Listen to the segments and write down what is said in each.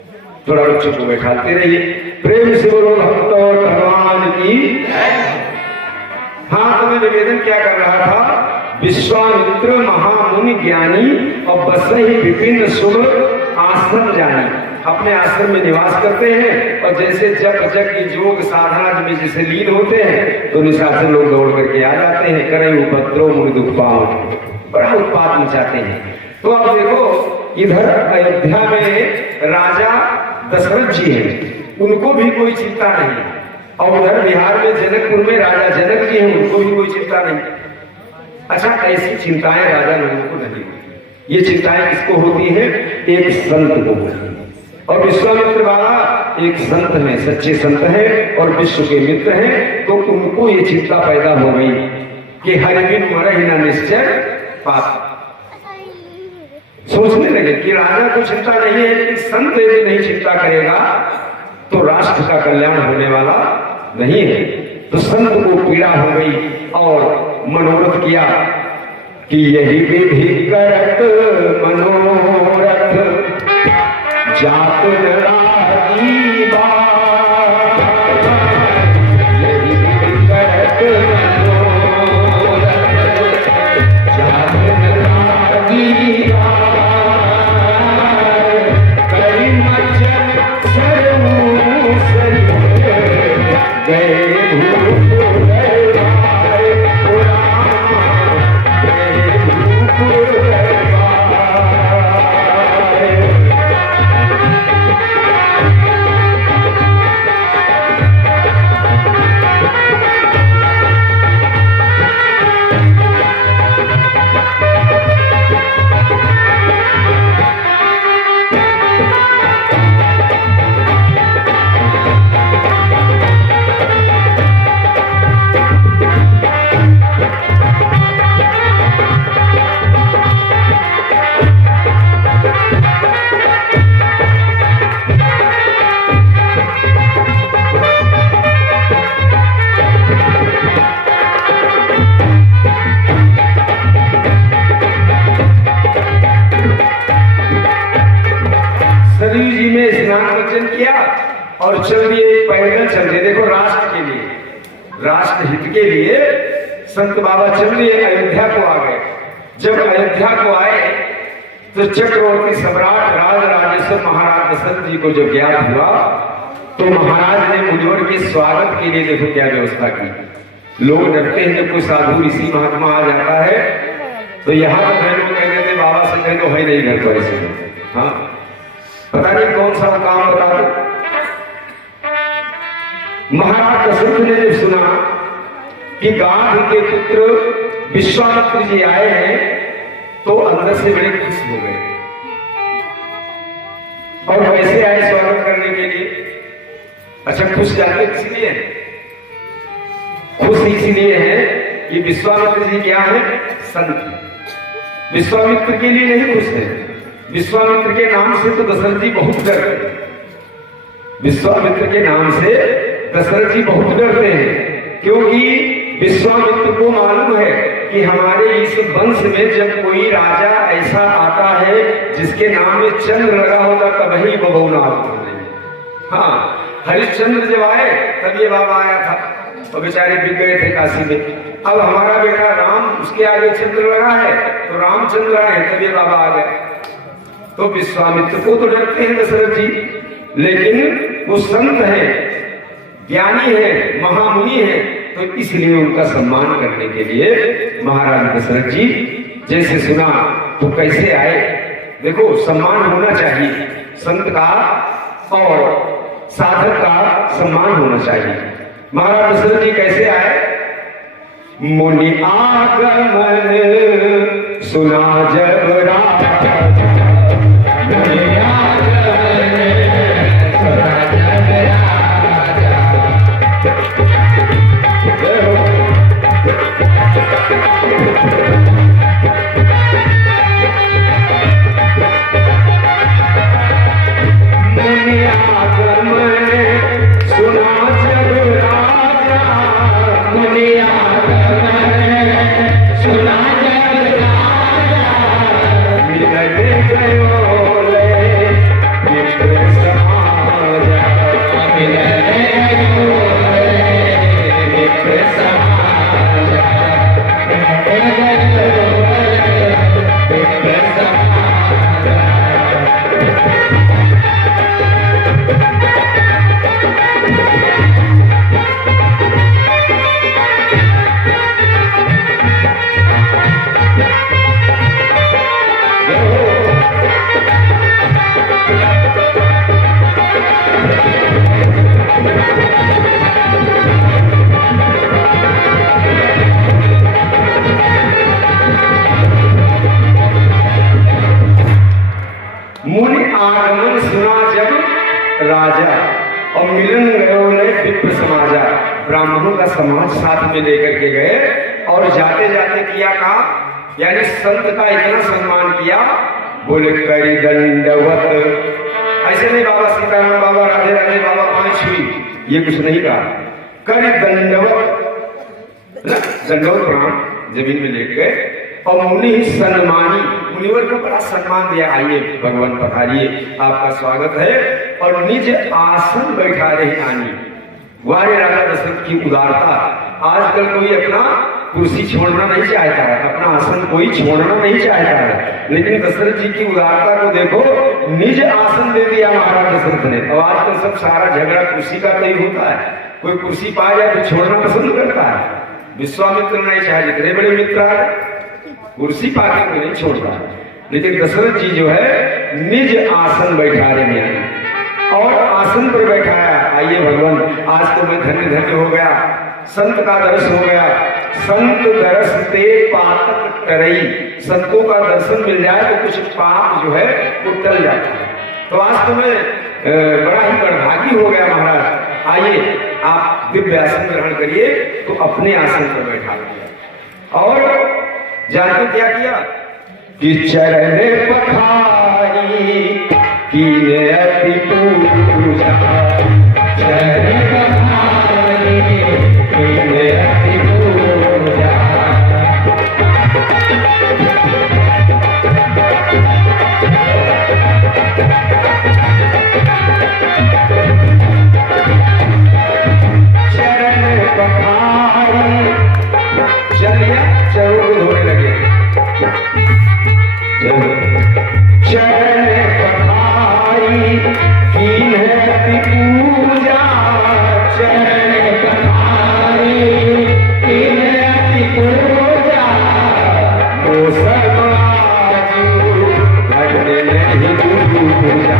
थोड़ा बच्चों को बैठाते रहिए। प्रेम से बोलो भक्त और भगवान की। हाँ, तो मैं निवेदन क्या कर रहा था, विश्वामित्र महामुनि ज्ञानी और बसहि विपिन शुभ आश्रम जानी, अपने आश्रम में निवास करते हैं और जैसे जप जग योग साधना में जैसे लीन होते हैं तो निशा से लोग दौड़ करके आ जाते हैं, करें उपद्रव मुनि दुख पाओ, बड़ा उत्पात मचाते हैं। तो आप देखो इधर अयोध्या में राजा दशरथ जी हैं, उनको भी कोई चिंता नहीं, और उधर बिहार में जनकपुर में राजा जनक जी हैं, उनको भी कोई चिंता नहीं। अच्छा, ऐसी चिंताएं राजा लोगों को नहीं होती। ये चिंताएं किसको होती है? एक संत को होती है। और विश्वामित्र बाबा एक संत हैं, सच्चे संत हैं और विश्व के मित्र हैं, तो उनको ये चिंता पैदा हो गई कि हर बिन मरहि न निश्चय पाप। सोचने लगे कि राजा को चिंता नहीं है, लेकिन संत यदि नहीं चिंता करेगा तो राष्ट्र का कल्याण होने वाला नहीं है। तो संत को पीड़ा हो गई और मनोरथ किया कि यही विधि करत मनोरथ जात रागी बात, यही विधि करत मनोरथ जात रागी और चल दिए, पैदल चल दिए। देखो राष्ट्र के लिए, राष्ट्र हित के लिए संत बाबा चल दिए, अयोध्या को आ गए। जब अयोध्या को आए तो चक्रवर्ती सम्राट राज राजेश्वर महाराज दशरथ जी को जब ज्ञात हुआ तो महाराज ने मुनिवर के स्वागत के लिए देखो क्या व्यवस्था की। लोग डरते हैं जब कोई साधु ऋषि महात्मा आ जाता है तो यहाँ तक है लोग कह देते बाबा से कह दो है नहीं घर तो ऐसे। हाँ, पता नहीं कौन सा काम बता दो। महाराज दशरथ ने जब सुना कि गांधी के पुत्र विश्वामित्र जी आए हैं तो अंदर से बड़े खुश हो गए और वैसे आए स्वागत करने के लिए। अच्छा, खुश जाते किसलिए? खुश इसलिए है कि विश्वामित्र जी क्या है? संत। विश्वामित्र के लिए नहीं खुश है, विश्वामित्र के नाम से तो दशरथ जी बहुत डरते हैं। विश्वामित्र के नाम से दशरथ जी बहुत डरते हैं, क्योंकि विश्वामित्र को मालूम है कि हमारे इस वंश में जब कोई राजा ऐसा आता है जिसके नाम में चंद्र लगा होगा तब ही बबौना होते। हाँ, हरिश्चंद्र जब आए तब ये बाबा आया था और बेचारे बिक गए थे काशी में। अब हमारा बेटा राम, उसके आगे चंद्र लगा है तो रामचंद्र आए तब ये बाबा आ गए। तो विश्वामित्र को तो डरते हैं दशरथ जी, लेकिन वो संत है, ज्ञानी है, महामुनि है, तो इसलिए उनका सम्मान करने के लिए महाराज दशरथ जी जैसे सुना तो कैसे आए। देखो, सम्मान होना चाहिए, संत का और साधक का सम्मान होना चाहिए। महाराज दशरथ जी कैसे आए? मुनि आगमन सुना जब राजा, मुनि सुना जब राजा, मिलते गयो ले जब राजा और मिलन गयो ने विप्र समाजा, ब्राह्मणों का समाज साथ में लेकर के गए और जाते जाते किया कहा, यानी संत का इतना सम्मान किया, बोले करी दंडवत। ऐसे नहीं बाबा सीताराम बाबा राधे राधे बाबा 5 हुई, ये कुछ नहीं कहा, करी दंडवत, दंडवत प्रणाम, जमीन में लेट गए और मुनि सम्मानी, मुनिवर को बड़ा सम्मान दिया, आइए भगवान पधारिए, आपका स्वागत है, और निज आसन बैठा रहे आनी। ग्वारे राजा दशरथ की उदारता, आजकल कोई अपना कुर्सी छोड़ना नहीं चाहता है, अपना आसन कोई छोड़ना नहीं चाहता है, लेकिन दशरथ जी की उदारता को देखो, निज आसन दे दिया महाराज दशरथ ने। और आजकल सब सारा झगड़ा कुर्सी का कहीं होता है, कोई कुर्सी पा जाए तो छोड़ना पसंद करता है। विश्वामित्र नहीं चाहे, जितने बड़े मित्र आ कुर्सी पाके को नहीं छोड़ता, लेकिन दशरथ जी जो है निज आसन बैठा रहे हैं और आसन पर बैठाया। आइए भगवान, आज तो मैं धन्य धन्य हो गया, संत का दर्शन हो गया। संत दर्श ते पातक करई, संतों का दर्शन मिल जाए तो कुछ पाप जो है वो टल जाता है। तो आज तो मैं बड़ा ही बड़भागी हो गया महाराज। आइए आप दिव्य आसन ग्रहण करिए, तो अपने आसन पर बैठा दिया और जानते क्या किया कि चरण पखारी कीने अति पूजा, चरण पखारी कीने अति पूजा। चरण पखारी, चलिए चरणों को धोने लगे। चरण पखारी कीने अति पूजा, चरण पखारी कीने अति पूजा। वो सब आजू भजने नहीं पूजा,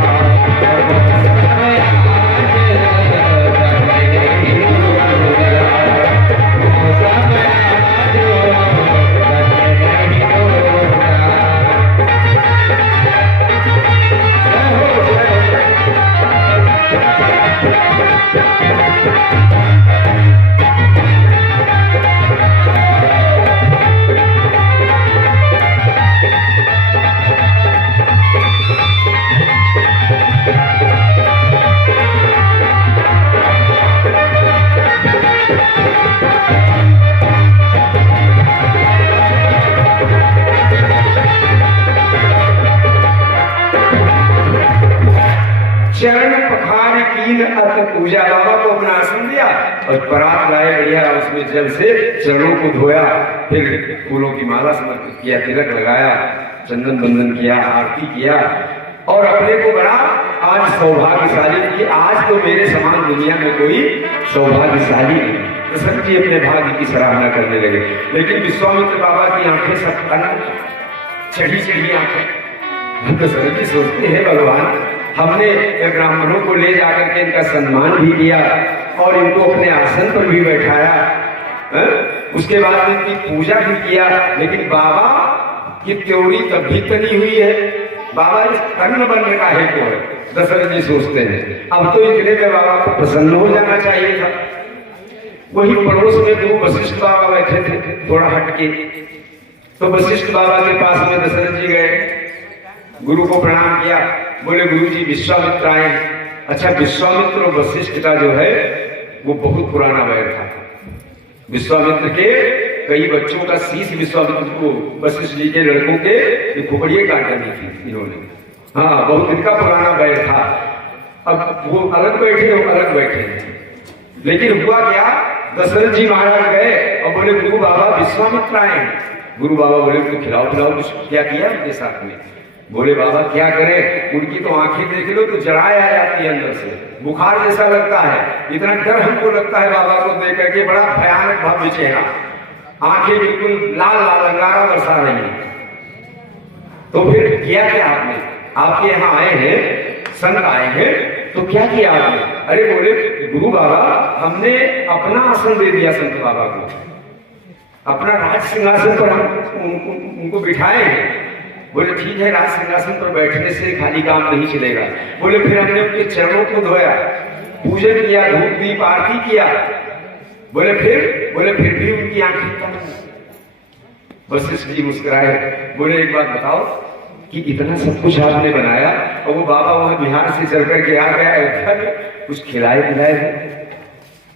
चरण पखारी कीन अत पूजा। बाबा को अपना आसन दिया और परात लाए बढ़िया, उसमें जल से चरणों को धोया, फिर फूलों की माला समर्पित किया, तिलक लगाया, चंदन बंदन किया, आरती किया और अपने को बड़ा आज सौभाग्यशाली किया। आज तो मेरे समान दुनिया में कोई सौभाग्यशाली नहीं। दशरथ जी अपने भाग्य की सराहना करने लगे, लेकिन विश्वामित्र बाबा की आंखें सब चढ़ी चढ़ी आंखें। हम दशरथ जी सोचते हैं भगवान, हमने ब्राह्मणों को ले जाकर के इनका सम्मान भी किया और इनको अपने आसन पर भी बैठाया, उसके बाद इनकी पूजा भी किया, लेकिन बाबा की त्योरी तब भी तनी हुई है, बाबा इस कर्ण बनने का हेतु है। दशरथ जी सोचते हैं अब तो इतने में बाबा को प्रसन्न हो जाना चाहिए था। वही पड़ोस में दो वशिष्ठ बाबा बैठे थे थोड़ा हटके, तो वशिष्ठ बाबा के पास में दशरथ जी गए, गुरु को प्रणाम किया, बोले गुरु जी विश्वामित्र आए। अच्छा, विश्वामित्र और वशिष्ठ का जो है वो बहुत पुराना वैर था। विश्वामित्र के कई बच्चों का शीश विश्वामित्र को, वशिष्ठ जी के लड़कों के खोपड़ियां काट दी थी इन्होंने। हाँ, बहुत इनका पुराना वैर था। अब वो अलग बैठे, वो अलग बैठे, लेकिन हुआ क्या, दशरथ जी महाराज गए और बोले गुरु बाबा विश्वामित्र आए। गुरु बाबा बोले तो खिलाओ खिलाओ, क्या किया उनके साथ में? बोले बाबा क्या करें, उनकी तो आंखें देख लो तो जड़ाए आ जाती है अंदर से, बुखार जैसा लगता है, इतना डर हमको लगता है बाबा को देख करके, बड़ा भयानक भव्य चेहरा, आंखें बिल्कुल लाल लाल अंगारा बरसा रही है। तो फिर किया क्या आपने? आपके यहाँ आए हैं, संत आए हैं, तो क्या किया आपने? अरे बोले गुरु बाबा हमने अपना आसन दे दिया संत बाबा को, अपना राज सिंहासन पर हम उनको बिठाए हैं। बोले ठीक है, राज सिंहासन पर बैठने से खाली काम नहीं चलेगा। बोले फिर हमने उनके चरणों को धोया, पूजन किया, धूप दीप आरती किया। बोले फिर भी उनकी आंखें तक। वशिष्ठ जी मुस्कुराए, बोले एक बात बताओ कि इतना सब कुछ आपने बनाया और वो बाबा वहां बिहार से चल करके आ गया अयोध्या में, कुछ खिलाए पिलाए?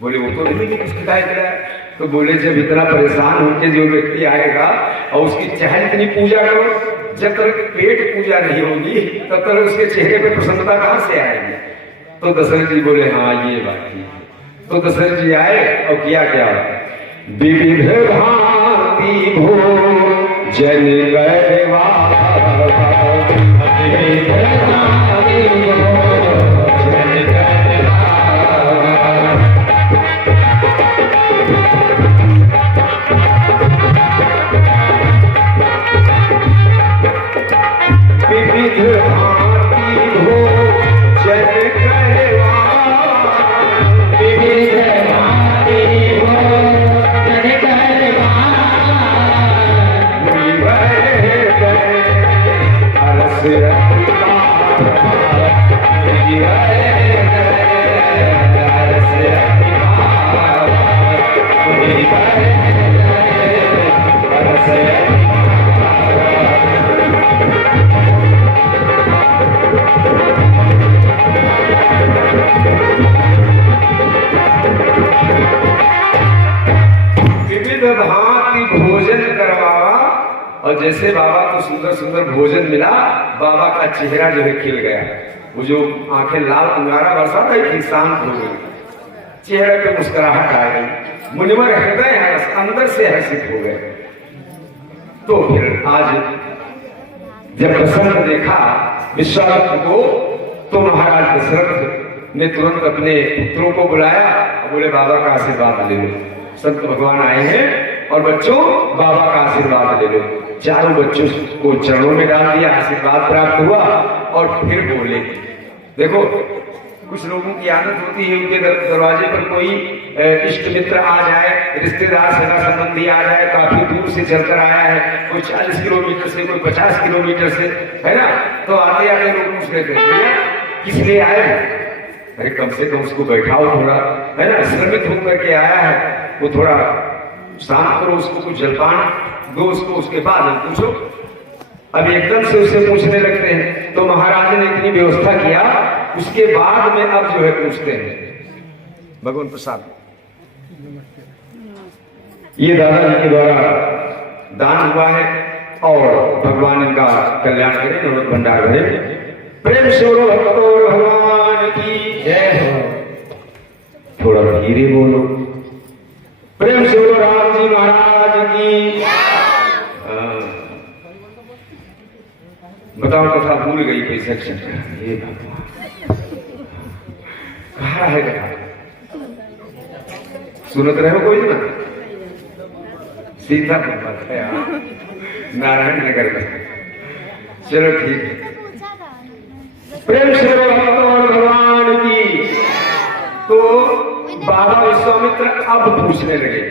बोले वो तो नहीं कुछ खिलाए पिलाए। तो बोले जब इतना परेशान होकर जो व्यक्ति आएगा और उसकी चाहे इतनी पूजा करो, जब तक पेट पूजा नहीं होगी तब तक उसके चेहरे पे प्रसन्नता कहां से आएगी? तो दशरथ जी बोले हाँ ये बात थी। तो दशरथ जी आए और किया क्या, विविध भांति भोजन करवा, और जैसे बाबा को सुंदर सुंदर भोजन मिला, बाबा का चेहरा जो है खिल गया। वो जो आंखें लाल अंगारा बरसा थी शांत हो गई, चेहरे पे मुस्कुराहट आ गई, मुनिवर हृदय अंदर से हर्षित हो गए। तो फिर आज जब प्रसन्न देखा विश्वामित्र को, तो महाराज दशरथ ने तुरंत अपने पुत्रों को बुलाया और बोले बाबा का आशीर्वाद ले लो, संत भगवान आए हैं और बच्चों बाबा का आशीर्वाद ले लो। चारों बच्चों को चरणों में डाल दिया, आशीर्वाद प्राप्त हुआ और फिर बोले। देखो कुछ लोगों की आदत होती है, उनके दरवाजे पर कोई इष्ट मित्र आ जाए, रिश्तेदार सगा संबंधी आ जाए, काफी दूर से चलकर आया है, कोई 40 किलोमीटर से, कोई 50 किलोमीटर से, है ना, तो आते आते लोग पूछ लेते हैं किस लिए आए? अरे कम से कम उसको बैठाओ थोड़ा, है ना, श्रमित होकर के आया है, वो थोड़ा शांत करो, उसको कुछ जलपान दो उसको, उसके बाद पूछो। अब एकदम से उससे पूछने लगते हैं, तो महाराज ने इतनी व्यवस्था किया, उसके बाद में अब जो है पूछते हैं। भगवान प्रसाद ये दादाजी के द्वारा दान हुआ है और भगवान इनका कल्याण करें, नमक भंडार भरे। प्रेम से बोलो भगवान की जय हो। थोड़ा धीरे बोलो। प्रेम से बोलो राम जी महाराज की। बताओ कथा भूल गई कोई सेक्शन, ये कहा है कथा सुनत रहे हो कोई ना? सीता बात है नारायण नगर में। चलो ठीक है। प्रेम से भगवान की। तो बाबा विश्वामित्र अब पूछने लगे,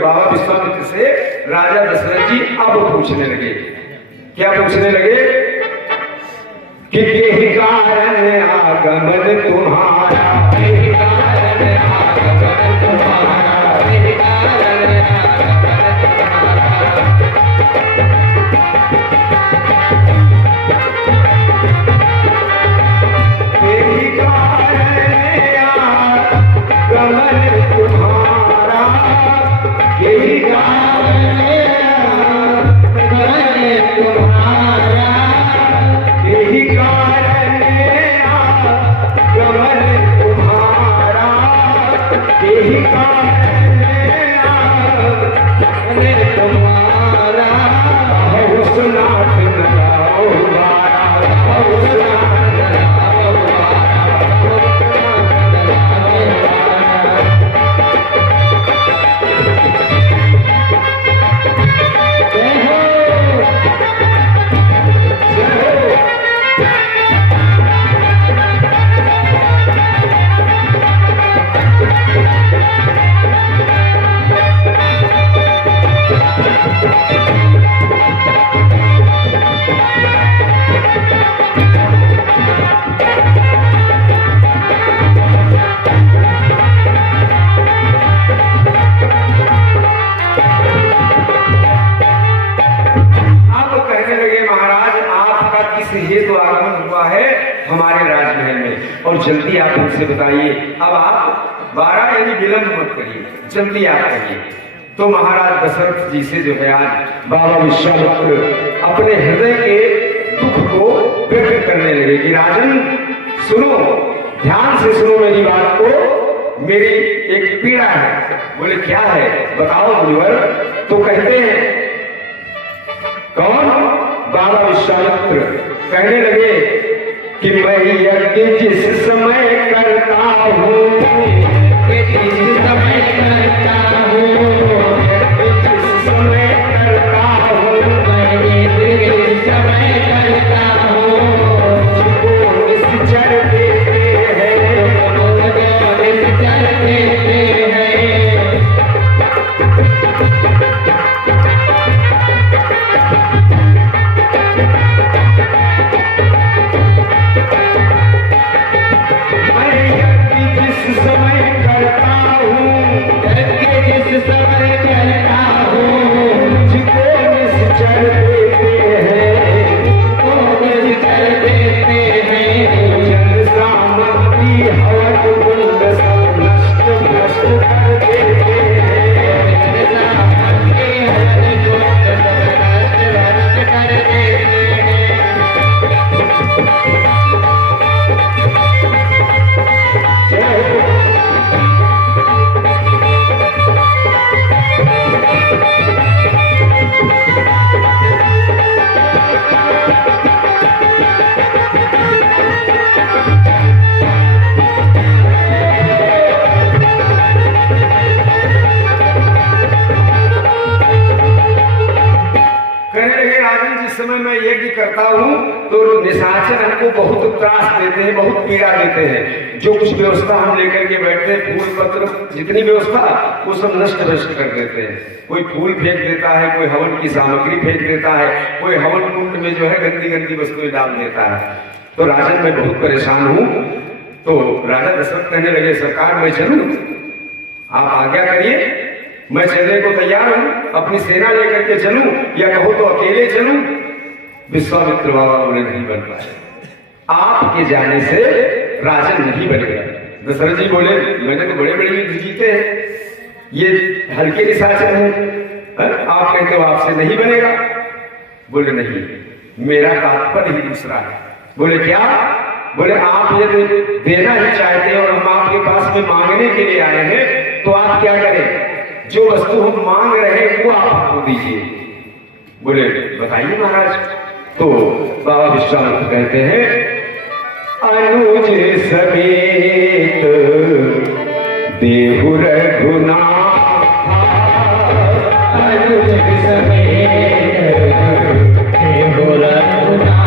बाबा विश्वामित्र से राजा दशरथ जी अब पूछने लगे। क्या पूछने लगे कि यही कारण आगमन तुम्हारा, यही कारण आगमन तुम्हारा, यही कारण गमन तुम्हारा कीजिए तो आगमन हुआ है हमारे राजमहल में, और जल्दी आप हमसे बताइए। अब आप 12 यानी विलंब मत करिए, जल्दी आप करिए। तो महाराज दशरथ जी से जो है आज बाबा विश्वामित्र अपने हृदय के दुख को व्यक्त करने लगे कि राजन सुनो, ध्यान से सुनो मेरी बात को, मेरी एक पीड़ा है। बोले क्या है बताओ मुनिवर। तो कहते हैं कौन? बाबा विश्वामित्र कहने लगे कि मैं यज्ञ जिस समय करता हूँ, जिस समय करता हूँ, जिस समय करता हूँ, जिस समय करता हूँ, मुझको निश्चर देते हैं, निश्चर देते हैं। करता हूं तो निशाचर हमको बहुत त्रास देते हैं, बहुत पीड़ा देते हैं। जो कुछ व्यवस्था हम लेकर के बैठते हैं, फूल पत्र जितनी व्यवस्था वो सब नष्ट भ्रष्ट कर देते हैं। कोई फूल फेंक देता है, कोई हवन की सामग्री फेंक देता है, कोई हवन कुंड में जो है गंदी गंदी वस्तुएं डाल देता है। तो राजन मैं बहुत परेशान हूं। तो राजा दशरथ कहने लगे सरकार मैं चलूं, आप आज्ञा करिए, मैं चलने को तैयार हूं, अपनी सेना लेकर के चलूं या कहो तो अकेले चलूं। विश्वामित्र बाबा बोले नहीं बन पाए, आपके जाने से राजन नहीं बनेगा। दशरथ जी बोले मैंने तो बड़े बड़े युद्ध जीते हैं, ये हल्के निशाचर हैं, आप कहते हो आपसे नहीं बनेगा। बोले नहीं, मेरा तात्पर्य ही दूसरा है। बोले क्या? बोले आप यदि देना ही चाहते हैं और हम आपके पास में मांगने के लिए आए हैं तो आप क्या करें, जो वस्तु हम मांग रहे हैं वो आप हमको दीजिए। बोले बताइए महाराज। तो बाबा विश्वामित्र कहते हैं अनुज समेत देहु रघुनाथ, अनुज समेत देहु रघुनाथ,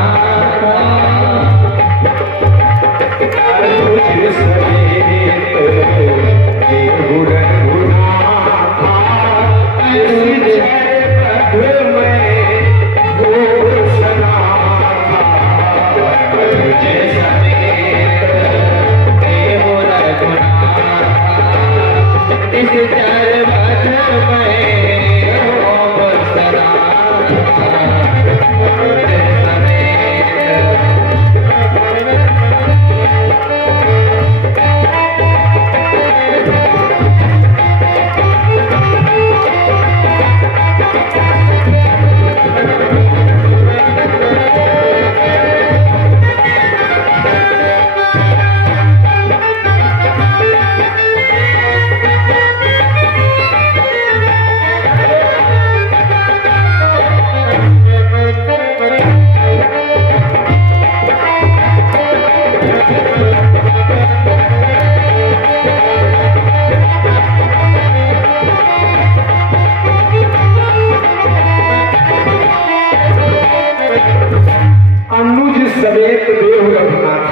अनुज समेत देहु रघुनाथ,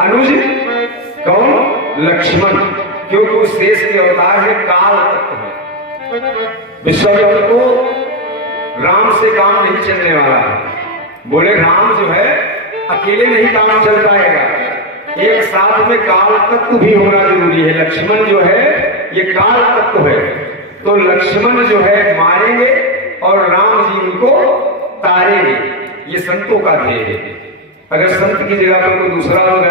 अनुज कौन? लक्ष्मण, क्योंकि उस शेष के अवतार है, काल तत्व है। विश्वामित्र को राम से काम नहीं चलने वाला है। बोले राम जो है अकेले नहीं काम चल पाएगा, एक साथ में काल तत्व भी होना जरूरी है। लक्ष्मण जो है ये काल तत्व है, तो लक्ष्मण जो है मारेंगे और राम जी उनको तारेंगे। ये संतों का ध्येय है। अगर संत की जगह पर कोई दूसरा होगा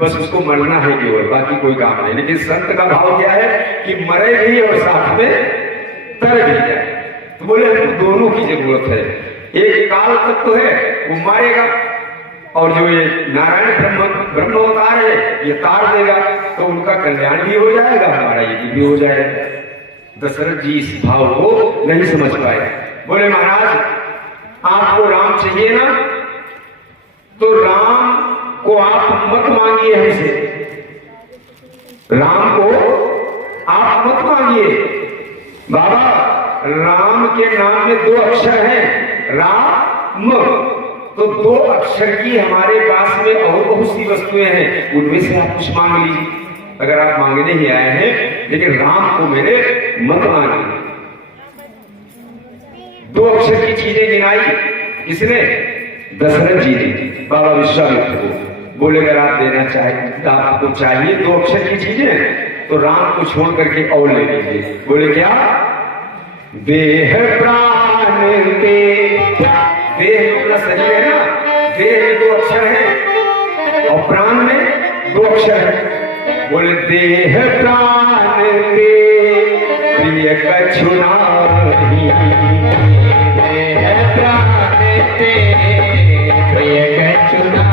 बस उसको मरना है केवल, बाकी कोई काम नहीं। लेकिन संत का भाव क्या है कि मरे भी और साथ में तर भी जाए। तो बोले हमको दोनों की जरूरत है। एक काल तत्व है वो मारेगा, और जो ये नारायण ब्रह्म अवतार है ये तार देगा, तो उनका कल्याण भी हो जाएगा, हमारा ये भी हो जाएगा। दशरथ जी इस भाव को नहीं समझ पाए। बोले महाराज आपको राम चाहिए ना, तो राम को आप मत मांगिए हमसे, राम को आप मत मांगिए। बाबा राम के नाम में 2 अक्षर हैं, राम, तो 2 अक्षर की हमारे पास में और बहुत सी वस्तुएं हैं, उनमें से आप कुछ मांग लीजिए अगर आप मांगने ही आए हैं, लेकिन राम को मेरे मत मांगिए। 2 अक्षर की चीजें गिनाई किसने? दशरथ जी ने बाबा विश्वामित्र को। बोले अगर आप देना चाहे, आपको चाहिए 2 अक्षर की चीजें, तो राम को छोड़ करके और ले लीजिए। बोले क्या? देह प्राण दे, देह अपना शरीर है ना, देह में 2 अक्षर है और प्राण में 2 अक्षर है। बोले देह प्राण दे प्रिय कछु नाही, देह प्राण दे प्रिय कछु नाही।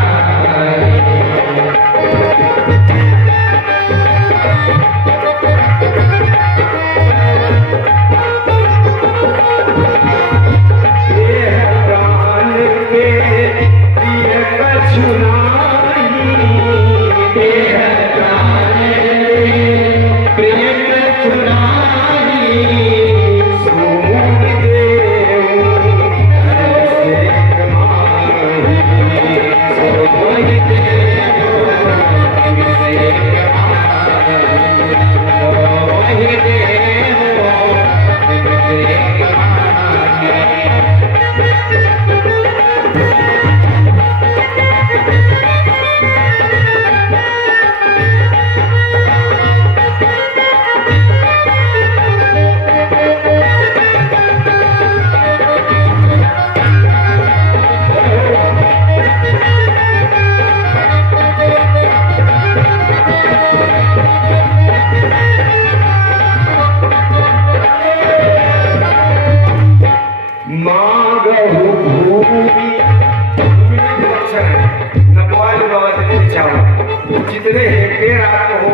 जितने हेक्टेयर आपको हो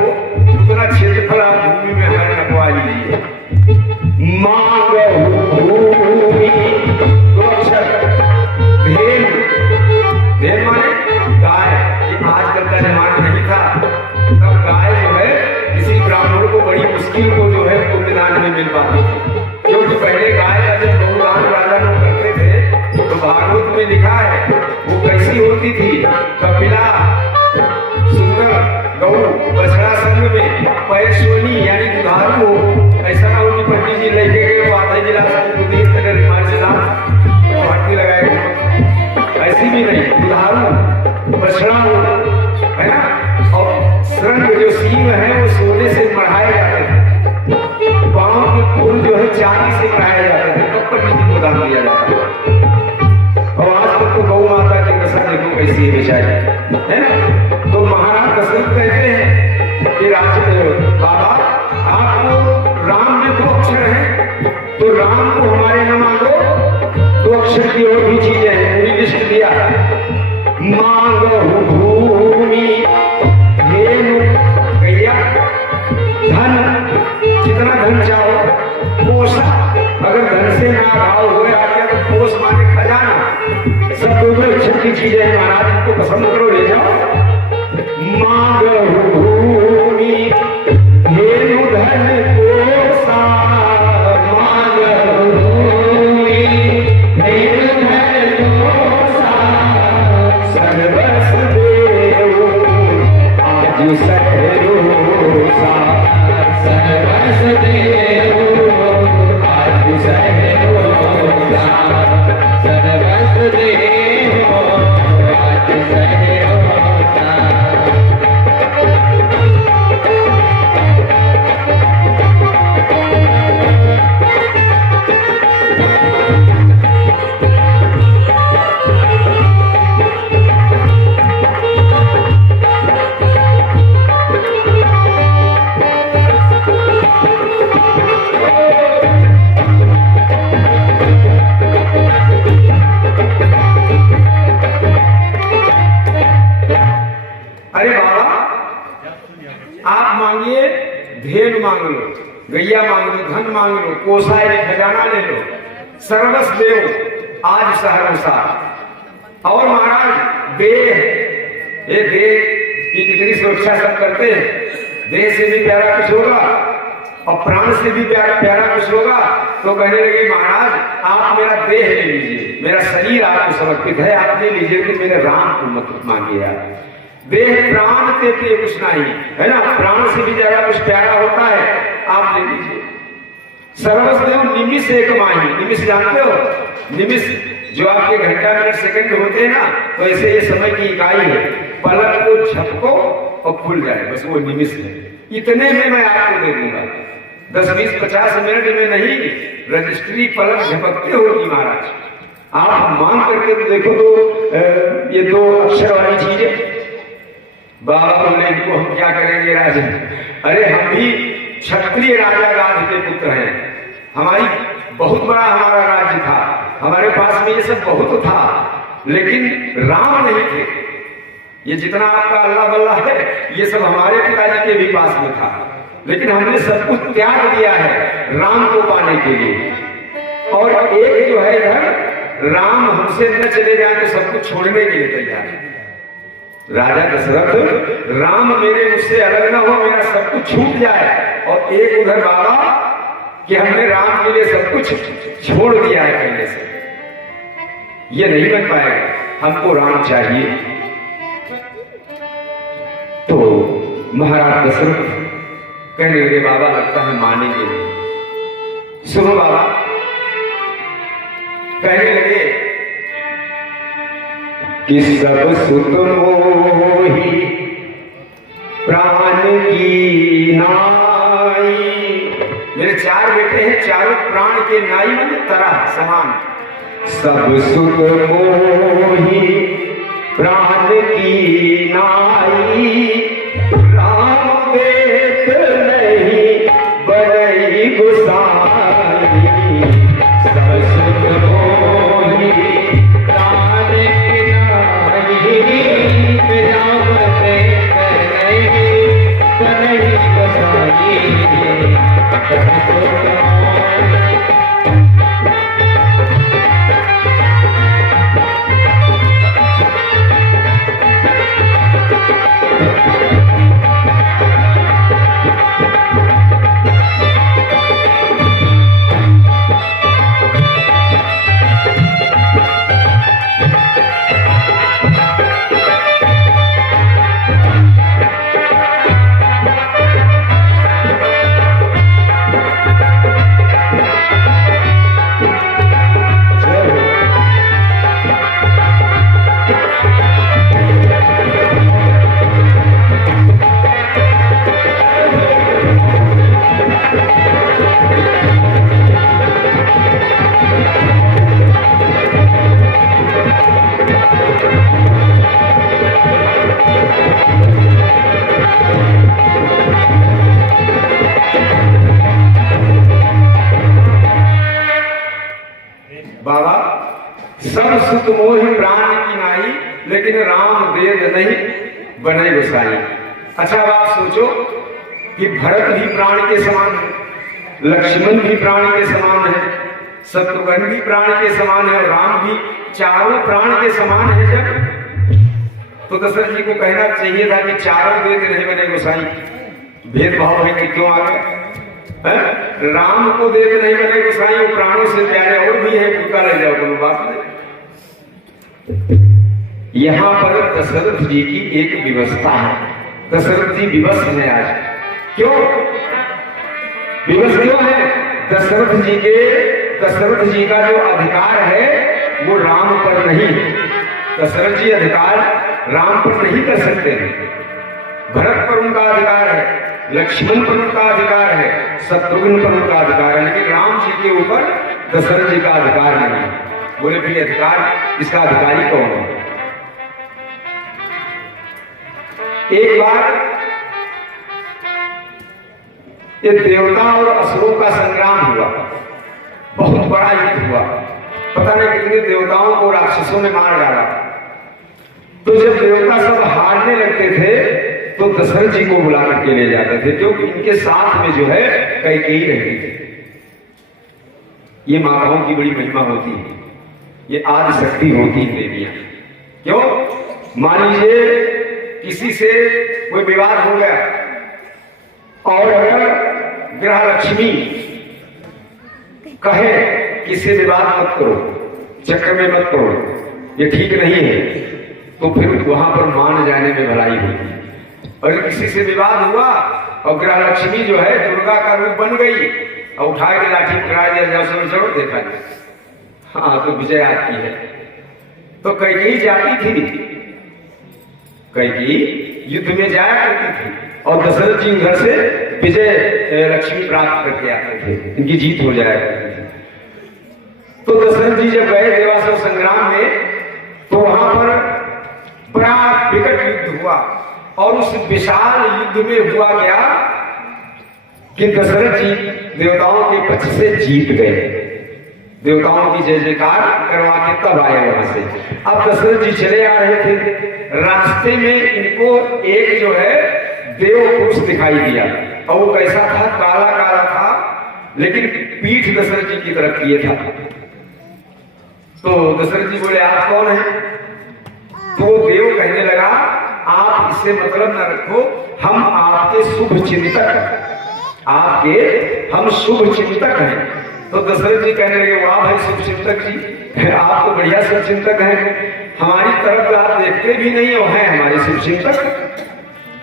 उतना क्षेत्रफल आप भूमि में हमारे रखवा लीजिए। मांग भूमि 2 अक्षर, भेल, भेल माने गाय। ये आजकल का जमाना नहीं था, तब गाय जो है किसी ब्राह्मण को बड़ी मुश्किल को जो है पुण्यदान में मिल पाती थी, क्योंकि पहले गाय का जब बहुदान राजा लोग करते थे तो भागवत में लिखा है वो कैसी होती थी। कपिला गौ बछड़ा संग में पैसोनी यानी दुधारू हो, ऐसा ना हो कि पंडित जी लेके गए वो आधा जिला हटने लगाए, ऐसी भी नहीं, दुधारू बछड़ा हो, है ना। और श्रृंग जो सींग है वो सोने से मढ़ाए जाते थे, पाँव के फूल जो है चांदी से मढ़ाए जाते थे, तब पंडित जी को दान दिया जाता है। और आज तक तो गौ माता की दशा देखो कैसी है बेचारी, है ना। तो महाराज दशरथ कहते हैं कि बाबा आपको राम में 2 अक्षर है, तो राम को हमारे न मांगो, 2 अक्षर की और भी चीजें हैं, पूरी लिस्ट दिया। मांगो भूमि, धेनु, गैया, धन, जितना धन चाहो, पोषा, अगर धन से ना भाव हुए आगे तो पोष माने खजाना, सब 2 अक्षर की चीजें हैं। महाराज इनको पसंद करो, ले जाओ। मांग भूमि, धेनु, धन, पोषा, मांग भूमि, धेनु, धन, पोषा, सर्वस्व देव आज सहरोसा, सर्वस्व देव आज सहरोसा, सर्वस्व देव आज सहरोसा। अरे बाबा आप मांगिए, धेनु मांग लो, गैया मांग लो, धन मांग लो, कोसा एक खजाना ले लो, सर्वस्व देव आज सहरसा। और महाराज देह, ये देह की कितनी सुरक्षा सब करते हैं। देह से भी प्यारा कुछ होगा और प्राण से भी प्यारा कुछ होगा। तो कहने लगे महाराज आप मेरा देह ले लीजिए, मेरा शरीर आपको समर्पित है, आप ले लीजिए कि मेरे राम को मत मांगिए। देह प्राण देते कुछ नहीं है ना, प्राण से भी ज्यादा कुछ प्यारा होता है, आप ले लीजिए। सर्वस्व निमिष एक माही, निमिष जानते हो, निमिष जो आपके घंटा मिनट सेकंड होते हैं ना, तो ऐसे ये समय की इकाई है। पलक को झपको और खुल जाए, बस वो निमिष है। इतने में मैं आपको दे दूंगा, 10 20 50 मिनट में नहीं, रजिस्ट्री पलक झपकते होगी महाराज। आप मांग करके तो देखो, तो ये 2 अक्षर वाली चीजें। बाबा बोले इनको हम क्या करेंगे राजा? अरे हम भी क्षत्रिय राजा राज के पुत्र हैं, हमारी बहुत बड़ा हमारा राज्य था, हमारे पास में ये सब बहुत था, लेकिन राम नहीं थे। ये जितना आपका अल्लाह बल्ला है ये सब हमारे पिताजी के भी पास में था, लेकिन हमने सब कुछ त्याग दिया है राम को पाने के लिए। और एक जो है इधर राम हमसे न चले जाए तो सब कुछ छोड़ने के लिए तैयार है। राजा दशरथ राम मेरे मुझसे अलग ना हो, मेरा सब कुछ छूट जाए। और एक उधर बाबा कि हमने राम के लिए सब कुछ छोड़ दिया है पहले से, ये नहीं बन पाएगा, हमको राम चाहिए। तो महाराज दशरथ कहने लगे बाबा लगता है मानेंगे नहीं। सुनो बाबा, कहने लगे कि सब सुत मोहि प्राण की नाई। मेरे 4 बेटे हैं, चारों प्राण के नाई माने तरह समान। सब सुत मोहि प्राण की नाई, राम देत नहीं बनई गुसाई। सब सुत मोहि प्राण की नाई, राम देत नहीं बनई गुसाई। बाबा सब सुत मोहि प्राण की नाई, लेकिन राम वेद नहीं बने गोसाई। अच्छा अब आप सोचो कि भरत भी प्राण के समान है, लक्ष्मण भी प्राण के समान है, शत्रुघ्न भी प्राण के समान है, और राम भी चारों प्राण के समान है। जब तो दशरथ जी को कहना चाहिए था कि चारों वेद नहीं बने गोसाई, भेदभाव है कि क्यों आ गए? राम को देख नहीं बने गोसाई, वो प्राणों से प्यारे और भी है, उनका ले जाओ, कोनो बात नहीं। यहां पर दशरथ जी की एक व्यवस्था है। दशरथ जी विवश है आज। क्यों विवश क्यों है? दशरथ जी का जो अधिकार है वो राम पर नहीं। दशरथ जी अधिकार राम पर नहीं कर सकते हैं। भरत पर उनका अधिकार है, लक्ष्मण पर उनका अधिकार है, शत्रुघ्न पर उनका अधिकार है, लेकिन राम जी के ऊपर दशरथ जी का अधिकार नहीं। बोले फिर अधिकार, इसका अधिकारी कौन है? एक बार ये देवता और असुरों का संग्राम हुआ, बहुत बड़ा युद्ध हुआ, पता नहीं कितने देवताओं को राक्षसों ने मार डाला। तो जब देवता सब हारने लगते थे तो दशरथ जी को बुला करके ले जाते थे, क्योंकि इनके साथ में जो है कैकेयी रहती थी। ये माताओं की बड़ी महिमा होती है, ये आदि शक्ति होती है देवियां। क्यों? मान लीजिए किसी से कोई विवाद हो गया और अगर ग्रह लक्ष्मी कहे कि इससे विवाद मत करो, चक्कर में मत करो, ये ठीक नहीं है, तो फिर वहां पर मान जाने में भलाई होती है। और किसी से विवाद हुआ और ग्रह लक्ष्मी जो है दुर्गा का रूप बन गई और उठा के लाठी पकड़ा दिया, जाओ सब जरूर देखा जाए, हाँ तो विजय आपकी है। तो कैकेयी जाती थी, कैकेयी युद्ध में जाया करती थी और दशरथ जी घर से विजय लक्ष्मी प्राप्त करके आते थे, इनकी जीत हो जाया करती थी। तो दशरथ जी जब गए देवासुर संग्राम में, तो वहां पर बड़ा विकट युद्ध हुआ और उस विशाल युद्ध में हुआ क्या कि दशरथ जी देवताओं के पक्ष से जीत गए, देवताओं की जय जयकार करवा के तब आए वहां से। अब दशरथ जी चले आ रहे थे, रास्ते में इनको एक जो है देव पुरुष दिखाई दिया और वो कैसा था, काला काला था, लेकिन पीठ दशरथ जी की तरफ किए था। तो दशरथ जी बोले आप कौन है? तो वो देव कहने लगा आप इससे मतलब न रखो, हम आपके शुभ चिंतक, आपके हम शुभ चिंतक हैं। तो दशरथ जी कहने लगे वाह भाई शुभ चिंतक जी, आप तो बढ़िया शुभ चिंतक हैं, हमारी तरफ आप देखते भी नहीं हो, हैं हमारे शुभ चिंतक।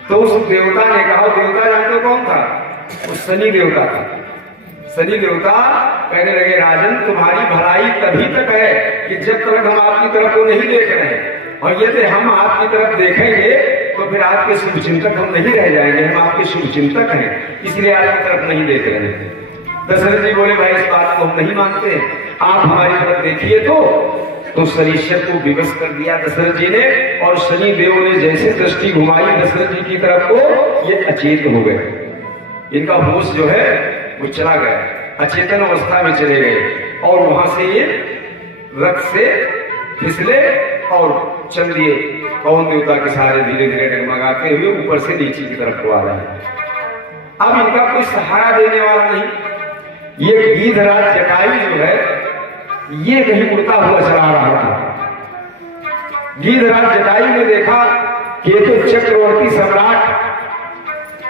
तो उस देवता ने कहा, देवता जानते हो कौन था? उस शनि देवता था। शनि देवता कहने लगे राजन तुम्हारी भलाई तभी तक है कि जब तक हम आपकी तरफ को नहीं देख रहे हैं, और यदि हम आपकी तरफ देखेंगे तो फिर आपके शुभ चिंतक हम नहीं रह जाएंगे, हम आपके शुभ चिंतक हैं, इसलिए आपकी तरफ नहीं देख रहे हैं। दशरथ जी बोले भाई इस बात को हम नहीं मानते, आप हमारी तरफ देखिए। तो शनिश्चर को विवश कर दिया दशरथ जी ने, और शनि देव ने जैसे दृष्टि घुमाई दशरथ जी की तरफ को, ये अचेत हो गए, इनका होश जो है वो चला गया, अचेतन अवस्था में चले गए और वहां से ये रथ से फिसले और चल दिए पवन देवता के सहारे धीरे धीरे डगमगाते हुए ऊपर से नीचे की तरफ को आ रहे हैं। अब इनका कोई सहारा देने वाला नहीं। ये गीधराज जटायु जो है ये कहीं उड़ता हुआ चला रहा था। गीधराज जटायु ने देखा कि ये तो चक्रवर्ती सम्राट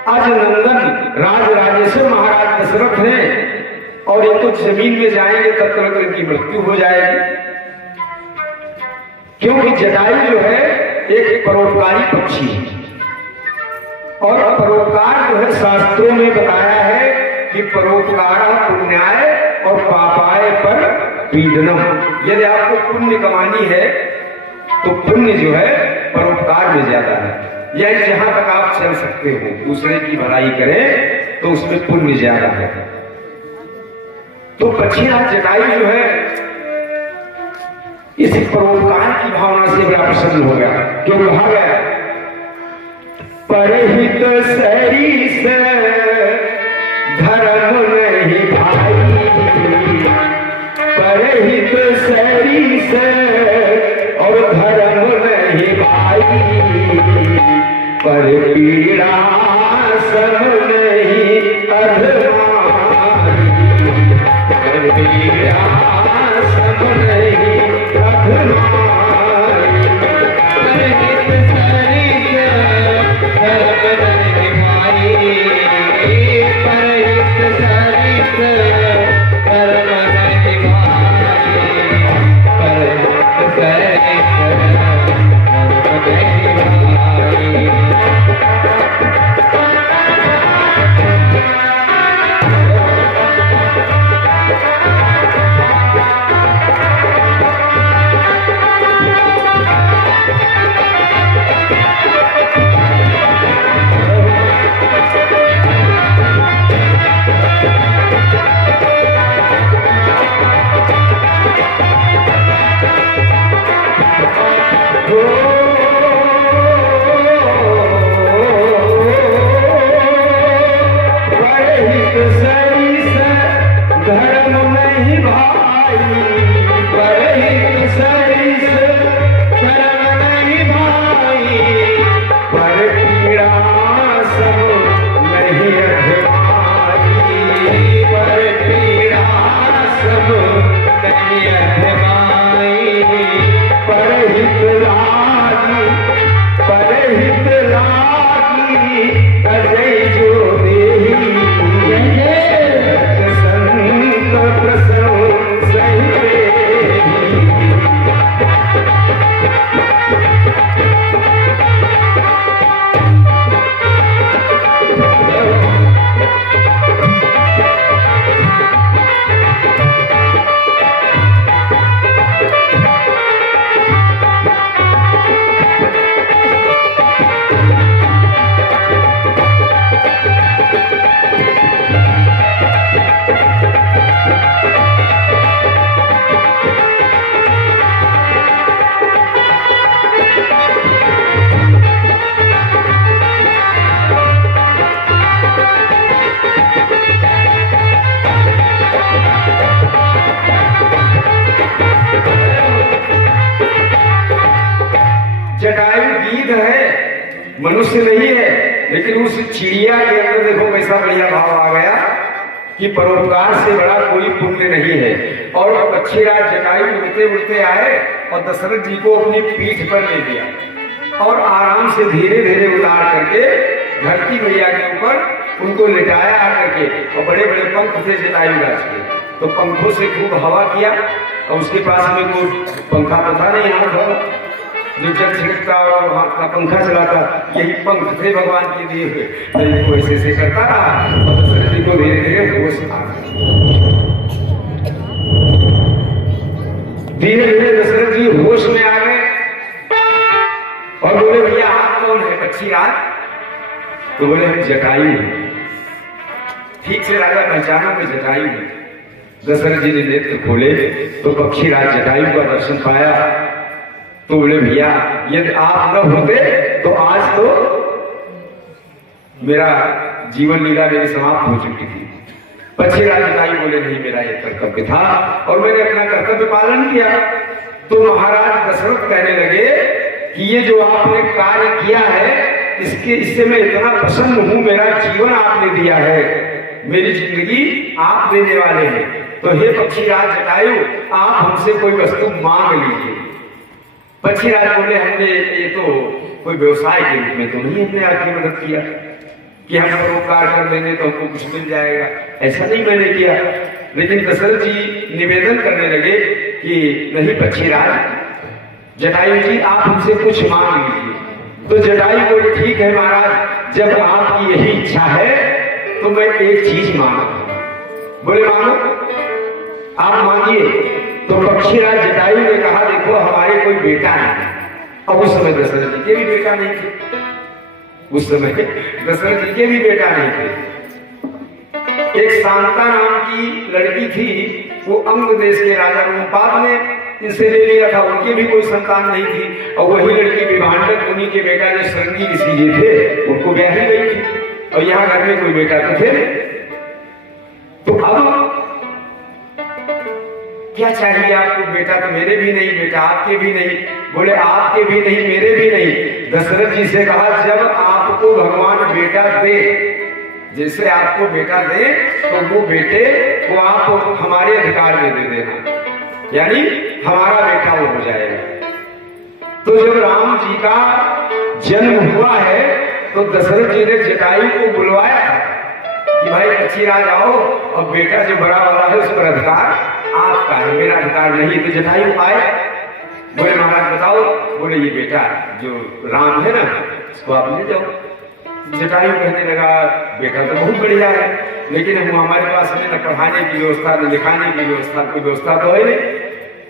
अजनंदन राज राजेश्वर महाराज दशरथ हैं और ये तो जमीन में जाएंगे तब तक इनकी मृत्यु हो जाएगी, क्योंकि जटायु जो है एक परोपकारी पक्षी है और परोपकार जो है शास्त्रों में बताया है कि परोपकार पुण्याय और पापाय पर पीडनम। यदि आपको पुण्य कमानी है तो पुण्य जो है परोपकार में ज्यादा है, यह जहां तक आप चल सकते हो दूसरे की भलाई करें तो उसमें पुण्य ज्यादा है। तो पक्षीराज जटायु जो है इस परोपकार की भावना से बड़ा प्रसन्न हो गया, क्यों कहा गया परहित सरिस धर्म नहीं भाई, परहित सरिस और धर्म नहीं भाई, पर पीड़ा सब नहीं अधमारी, पर पीड़ा सब नहीं अधमारी, परहित सरिस धर्म नहीं भाई, परहित सरिस धर्म नहीं भाई, परहित सरिस धर्म नहीं भाई। लेकिन उस चिड़िया के अंदर देखो कैसा बढ़िया भाव आ गया कि परोपकार से बड़ा कोई पुण्य नहीं है। और पक्षीराज जटायु उड़ते उड़ते आए और दशरथ जी को अपनी पीठ पर ले लिया और आराम से धीरे धीरे उतार करके धरती मैया के ऊपर उनको लिटाया आकर के। और बड़े बड़े पंख थे जटायु राज के, तो पंखों से खूब हवा किया। और उसके पास में कोई पंखा तो था नहीं, यहाँ था जो जल छिड़कता और हाथ का पंखा चलाता, यही पंख थे भगवान के दिए हुए। तो इनको ऐसे ऐसे करता रहा और दशरथ जी को धीरे धीरे होश आ धीरे धीरे दशरथ जी होश में आ गए और बोले भैया आप कौन है? पक्षीराज। तो बोले हम जटायु हैं। ठीक से राजा पहचाना में जटायु है। दशरथ जी ने नेत्र खोले तो पक्षीराज जटायु का दर्शन पाया। तो बोले भैया यदि आप न होते तो आज तो मेरा जीवन लीला मेरी समाप्त हो चुकी थी। पक्षीराज जटायु बोले नहीं, मेरा ये कर्तव्य था और मैंने अपना कर्तव्य पालन किया। तो महाराज दशरथ कहने लगे कि ये जो आपने कार्य किया है इससे मैं इतना प्रसन्न हूं, मेरा जीवन आपने दिया है, मेरी जिंदगी आप देने वाले हैं। तो हे पक्षीराज जटायु आप हमसे कोई वस्तु मांग लीजिए। पक्षीराज बोले हमने ये तो कोई व्यवसाय के रूप में तो नहीं हमने आपकी मदद किया कि हम परोपकार कर देंगे तो हमको कुछ मिल जाएगा, ऐसा नहीं मैंने किया। लेकिन दशरथ जी निवेदन करने लगे कि नहीं पक्षीराज जटायु जी आप हमसे कुछ मांग लीजिए। तो जटायु बोले ठीक है महाराज, जब आपकी यही इच्छा है तो मैं एक चीज मांगता। बोले मांगो, आप मांगिए। तो पक्षीराज जटायु ने कहा देखो हमारे कोई बेटा नहीं। अब उस समय दशरथ जी के भी बेटा नहीं थे, उस समय दशरथ जी के भी बेटा नहीं थे। एक शांता नाम की लड़की थी, वो अंग देश के राजा रोमपाद ने इनसे ले लिया था, उनकी भी कोई संतान नहीं थी। और वही लड़की विभांडक मुनि के बेटा जो श्रृंगी ऋषि जी थे उनको ब्याही गई थी और यहाँ घर में कोई बेटा तो थे। तो अब क्या चाहिए आपको? बेटा तो मेरे भी नहीं, बेटा आपके भी नहीं। बोले आपके भी नहीं, मेरे भी नहीं। दशरथ जी से कहा जब आपको भगवान बेटा दे, जैसे आपको बेटा दे तो वो बेटे को आप हमारे अधिकार में दे देना, यानी हमारा बेटा वो हो जाएगा। तो जब राम जी का जन्म हुआ है तो दशरथ जी ने जटायु को बुलवाया कि भाई पक्षीराज आओ, अब बेटा जो बड़ा वाला है उस पर अधिकार आपका है, मेरा अधिकार नहीं। तो जटायु आए, बोले महाराज बताओ। बोले ये बेटा जो राम है ना इसको आप ले जाओ। जटायु कहने लगा बेटा तो बहुत बढ़िया है, लेकिन हम हमारे पास में न पढ़ाने की व्यवस्था न लिखाने की व्यवस्था, कोई व्यवस्था तो है नहीं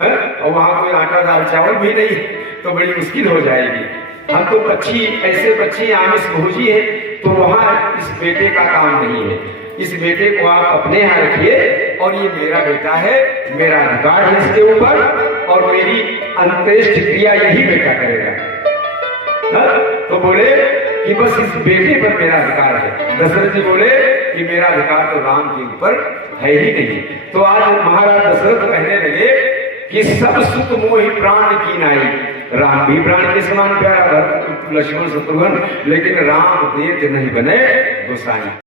है? और वहां कोई आटा दाल चावल भी नहीं, तो बड़ी मुश्किल हो जाएगी। हम तो पक्षी ऐसे पक्षी आमिष भोजी है, तो वहां इस बेटे का काम नहीं है। इस बेटे को आप अपने यहाँ रखिए और ये मेरा बेटा है, मेरा अधिकार है इसके ऊपर और मेरी अंत्येष्टि क्रिया यही बेटा करेगा। तो बोले कि बस इस बेटे पर मेरा अधिकार है। दशरथ जी बोले कि मेरा अधिकार तो राम के ऊपर है ही नहीं। तो आज महाराज दशरथ कहने लगे कि सब सुख मोहि प्राण की नाई। राम भी प्राण के समान प्यारा, भरत लक्ष्मण शत्रुघ्न, लेकिन राम देत नहीं बने गोसाई।